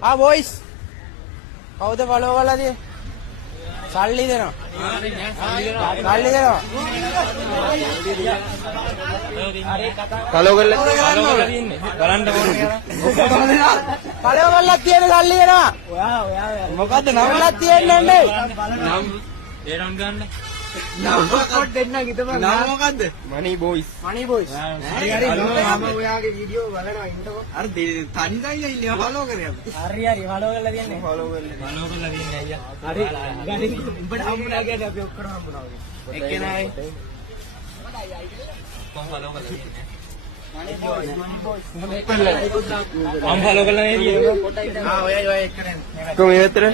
Ah boys. කවුද follow කරලා තියෙන්නේ? සල්ලි දෙනවා. සල්ලි දෙනවා. ෆලෝ කරලා තියෙන්නේ. බලන්න ඕනේ කියලා. ෆලෝ කරලා තියෙන සල්ලි දෙනවා. ඔයා මොකද්ද නම්ලක් තියෙන්නේ නැහැ. නම් ඒ නම් ගන්න. නම් කොඩ් දෙන්න හිතපන්. නම් මොකද්ද? මනි බොයිස්. මනි බොයිස්. හරි හරි මම ඔයාගේ වීඩියෝ බලනවා ඉන්නකො. අර තනි තනියයි ඉන්නේ ෆලෝ කරේ අපි. හරි හරි ෆලෝ කරලා තියන්නේ. ෆලෝ කරලා තියන්නේ අයියා. හරි. ගඩි උඹට හම්බුනා කියන්නේ අපි ඔක්කොම හම්බුනා වගේ. එක්කෙනායි. කොහොම ෆලෝ කරලා තියන්නේ? මනි බොයිස්. මම ෆලෝ කරලා නේ තියෙන්නේ. ආ ඔයයි එක්කනේ. කොහොම ඉවතර?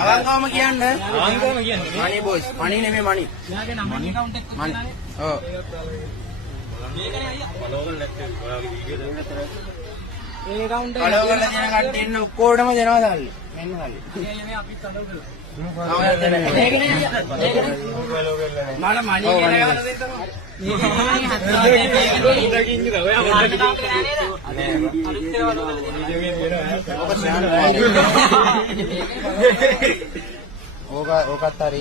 අවංකවම කියන්නේ මනි බොයිස්. මනි නෙමෙයි මනි. එයාගේ නම්බර් account එක කොහොමද? ඔව්. මේකනේ අයියා. ෆලෝ කරලා නැත්නම් ඔයාගේ වීඩියෝ දෙන්න විතර. ඒ account එක ෆලෝ කරලා දෙන කට්ටිය ඉන්න ඔක්කොටම දෙනවා සල්ලි. මෙන්න සල්ලි. අයියා මේ අපිත් ෆලෝ කරලා. ඔයා දෙන්න. මේකනේ අයියා. මේකනේ. ෆලෝ කරලා නැහැ. මට මනි කියලා ගන්න දෙන්න තමයි. ඕකත් හරි.